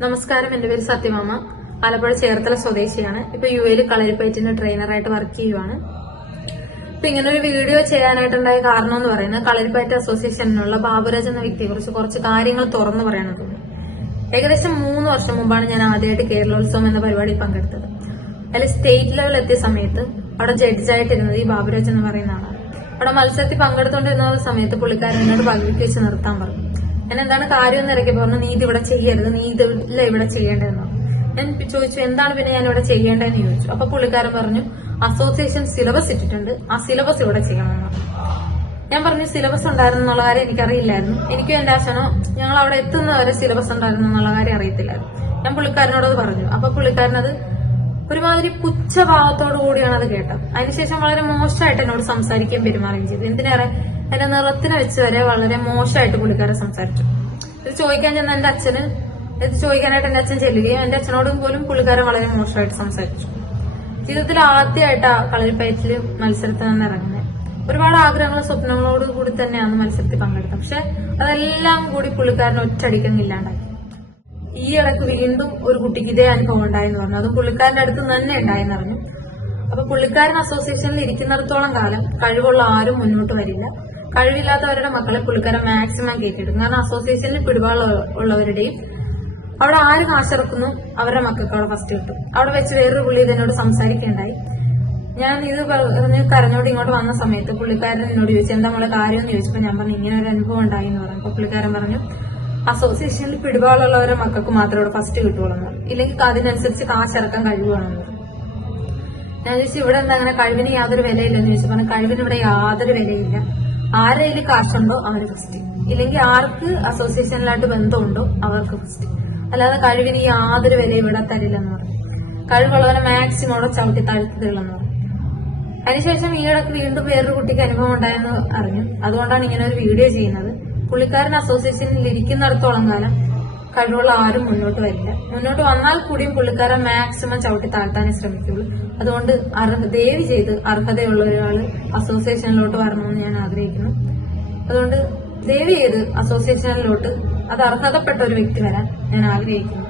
നമസ്കാരം എന്റെ പേര് സത്യമാമ. ആലപ്പുഴ ചേർത്തല സ്വദേശിയാണ്. ഇപ്പൊ യു എയിൽ കളരിപ്പയറ്റിന്റെ ട്രെയിനറായിട്ട് വർക്ക് ചെയ്യുവാണ്. ഇപ്പൊ ഇങ്ങനെ ഒരു വീഡിയോ ചെയ്യാനായിട്ടുണ്ടായ കാരണം എന്ന് പറയുന്നത് കളരിപ്പയറ്റ് അസോസിയേഷനിലുള്ള ബാബുരാജ് എന്ന വ്യക്തിയെ കുറിച്ച് കുറച്ച് കാര്യങ്ങൾ തുറന്നു പറയുന്നത് ഏകദേശം മൂന്ന് വർഷം മുമ്പാണ് ഞാൻ ആദ്യമായിട്ട് കേരളോത്സവം എന്ന പരിപാടി പങ്കെടുത്തത്. അതിൽ സ്റ്റേറ്റ് ലെവൽ എത്തിയ സമയത്ത് അവിടെ ജഡ്ജായിട്ടിരുന്നത് ഈ ബാബുരാജ് എന്ന് പറയുന്ന ആളാണ്. അവിടെ മത്സരത്തിൽ പങ്കെടുത്തുകൊണ്ടിരുന്ന സമയത്ത് പുള്ളിക്കാരൻ എന്നോട് പകുതിക്ക് വെച്ച് നിർത്താൻ പറഞ്ഞു. ഞാൻ എന്താണ് കാര്യം എന്ന് ഇറക്കി പറഞ്ഞു നീ ഇത് ഇവിടെ ചെയ്യരുത്. നീ ഇതില്ല ഇവിടെ ചെയ്യേണ്ടതെന്ന്. ഞാൻ ചോദിച്ചു എന്താണ് പിന്നെ ഞാൻ ഇവിടെ ചെയ്യേണ്ടതെന്ന്? ചോദിച്ചു. അപ്പൊ പുള്ളിക്കാരൻ പറഞ്ഞു അസോസിയേഷൻ സിലബസ് ഇട്ടിട്ടുണ്ട്. ആ സിലബസ് ഇവിടെ ചെയ്യണമെന്ന്. ഞാൻ പറഞ്ഞു സിലബസ് ഉണ്ടായിരുന്നു എന്നുള്ള കാര്യം എനിക്കറിയില്ലായിരുന്നു. എനിക്കും എന്റെ അച്ഛനോ ഞങ്ങൾ അവിടെ എത്തുന്നവരെ സിലബസ് ഉണ്ടായിരുന്നു എന്നുള്ള കാര്യം അറിയത്തില്ലായിരുന്നു. ഞാൻ പുള്ളിക്കാരനോട് പറഞ്ഞു. അപ്പൊ പുള്ളിക്കാരനത് ഒരുമാതിരി പുച്ഛഭാവത്തോടു കൂടിയാണ് അത് കേട്ടത്. അതിനുശേഷം വളരെ മോശമായിട്ട് എന്നോട് സംസാരിക്കുകയും പെരുമാറുകയും ചെയ്തു. എന്തിനേറെ എന്റെ നിറത്തിനെ വെച്ച് വരെ വളരെ മോശമായിട്ട് പുള്ളിക്കാരെ സംസാരിച്ചു. ഇത് ചോദിക്കാൻ ചെന്ന എന്റെ അച്ഛന് ഇത് ചോദിക്കാനായിട്ട് എന്റെ അച്ഛൻ ചെല്ലുകയും എന്റെ അച്ഛനോടും പോലും പുള്ളിക്കാരൻ വളരെ മോശമായിട്ട് സംസാരിച്ചു. ജീവിതത്തിൽ ആദ്യമായിട്ടാ കളരിപ്പയറ്റിൽ മത്സരത്തിൽ നിന്ന് ഇറങ്ങുന്നത് ഒരുപാട് ആഗ്രഹങ്ങളും സ്വപ്നങ്ങളോട് കൂടി തന്നെയാണ് മത്സരത്തിൽ പങ്കെടുത്തത്. പക്ഷെ അതെല്ലാം കൂടി പുള്ളിക്കാരൻ ഒറ്റയടിക്കങ്ങ് ഇല്ലാണ്ടായി. ഈ ഇടയ്ക്ക് വീണ്ടും ഒരു കുട്ടിക്ക് ഇതേ അനുഭവം ഉണ്ടായെന്ന് പറഞ്ഞു. അതും പുള്ളിക്കാരന്റെ അടുത്ത് തന്നെ ഉണ്ടായെന്ന് പറഞ്ഞു. അപ്പൊ പുള്ളിക്കാരൻ അസോസിയേഷനിൽ ഇരിക്കുന്നിടത്തോളം കാലം കഴിവുള്ള ആരും മുന്നോട്ട് വരില്ല. കഴിവില്ലാത്തവരുടെ മക്കളെ പുള്ളിക്കാരൻ മാക്സിമം കയറ്റിയിടും കാരണം അസോസിയേഷനിൽ പിടിപാടുള്ളവരുടെയും അവിടെ ആര് കാശിറക്കുന്നു അവരുടെ മക്കൾക്ക് അവിടെ ഫസ്റ്റ് കിട്ടും. അവിടെ വെച്ച് വേറൊരു പുള്ളി ഇതെന്നോട് സംസാരിക്കേണ്ടായി. ഞാൻ ഇത് പറഞ്ഞ് കരഞ്ഞോട് ഇങ്ങോട്ട് വന്ന സമയത്ത് പുള്ളിക്കാരൻ എന്നോട് ചോദിച്ചു എന്താ നമ്മളെ കാര്യം? എന്ന് ചോദിച്ചപ്പോൾ ഞാൻ പറഞ്ഞു ഇങ്ങനെ ഒരു അനുഭവം ഉണ്ടായി എന്ന് പറഞ്ഞു. പുള്ളിക്കാരൻ പറഞ്ഞു അസോസിയേഷനിൽ പിടിപാടുള്ളവരെ മക്കൾക്ക് മാത്രമേ ഇവിടെ ഫസ്റ്റ് കിട്ടുള്ളൂ. ഇല്ലെങ്കിൽ അതിനനുസരിച്ച് കാശിറക്കാൻ പറഞ്ഞു. ഞാൻ ചോദിച്ചു ഇവിടെ എന്താ അങ്ങനെ കഴിവിന് യാതൊരു വിലയില്ലെന്ന്? ചോദിച്ചു പറഞ്ഞു കഴിവിന് ഇവിടെ യാതൊരു വിലയില്ല. കയ്യിൽ കാശുണ്ടോ അവർ ഫസ്റ്റ്. ഇല്ലെങ്കിൽ ആർക്ക് അസോസിയേഷനിലായിട്ട് ബന്ധമുണ്ടോ അവർക്ക് ഫസ്റ്റ് അല്ലാതെ കഴിവിന് യാതൊരു വിലയും ഇവിടെ തരില്ലെന്ന് പറയും. കഴിവുള്ളവരെ മാക്സിമം അവിടെ ചവിട്ടി താഴ്ത്തില്ലെന്ന് പറയും. അതിനുശേഷം ഈ ഇടയ്ക്ക് വീണ്ടും വേറൊരു കുട്ടിക്ക് അനുഭവം ഉണ്ടായെന്ന് അറിഞ്ഞു. അതുകൊണ്ടാണ് ഇങ്ങനെ ഒരു വീഡിയോ ചെയ്യുന്നത്. പുള്ളിക്കാരൻ അസോസിയേഷനിൽ ഇരിക്കുന്നിടത്തോളം കാലം കഴിവുള്ള ആരും മുന്നോട്ട് വരില്ല. മുന്നോട്ട് വന്നാൽ കൂടിയും പുള്ളിക്കാരൻ മാക്സിമം ചവിട്ടി താഴ്ത്താനേ ശ്രമിക്കുള്ളൂ. അതുകൊണ്ട് ദേവി ചെയ്ത് അർഹതയുള്ള ഒരാൾ അസോസിയേഷനിലോട്ട് വരണമെന്ന് ഞാൻ ആഗ്രഹിക്കുന്നു. അതുകൊണ്ട് ദയവ് ചെയ്ത് അസോസിയേഷനിലോട്ട് അത് അർഹതപ്പെട്ട ഒരു വ്യക്തി വരാൻ ഞാൻ ആഗ്രഹിക്കുന്നു.